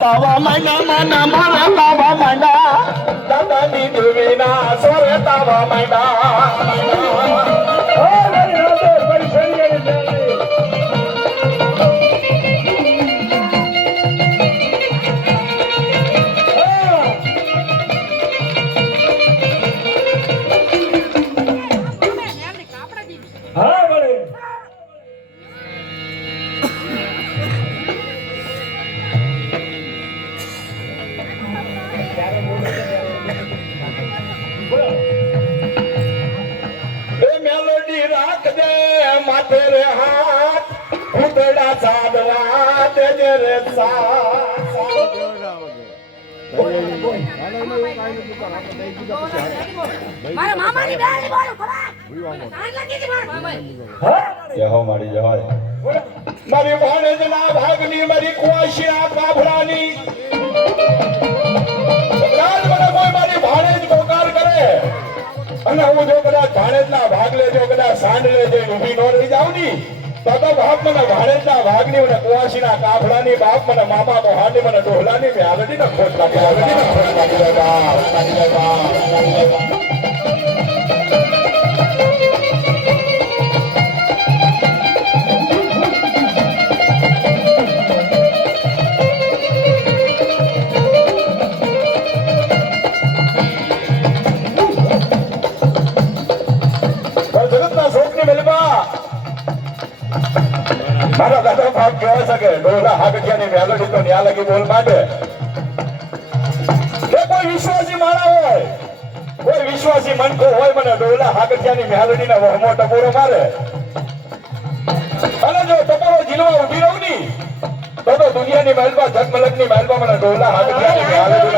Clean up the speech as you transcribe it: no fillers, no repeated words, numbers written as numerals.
તાવા માંડા માના મારા તાવા માંડા દાદાની દેવીના સોરે તાવા માંડા માથે રે હાથ ઉતડા સાદવા દેજે રે મારા મામાની બેન બોલો ખરા આન લાગી છે મારા મામા જહો મારી જહો મારી ભાણેજના ભાગની મારી ખુવાશિયા કાભરાની રાજ મને કોઈ મારી ભાણેજ પોકાર કરે અને હું જો કદાચ ભાણેજના ભાગ લેજો કદાચ સાંડ લેજો ઊભી નો રહી જાવ ની તો બાપ મને ભાણેજના ભાગની મને કુવાસીના કાફડાની બાપ મને મામા મોહાની મને ડોહલાની મે આગળની ન ખોટ લાગી આગળની ન ખોટ લાગી બાપ મારા દાદા બાપ કહેવા શકે ડોલા હાગઠિયાની મેલોડી તો ન્યા લગી બોલ માંડે કે કોઈ વિશ્વાસી માણા હોય કોઈ વિશ્વાસી મનકો હોય મને ડોલા હાગઠિયાની મેલોડીના વહમો ટપોરો મારે અને જો ટપોરો જીલવા ઉભી રહું ની તો દુનિયાની મહેલમાં જગમલકની મહેલમાં મને ડોલા હાગઠિયાની મેલોડીના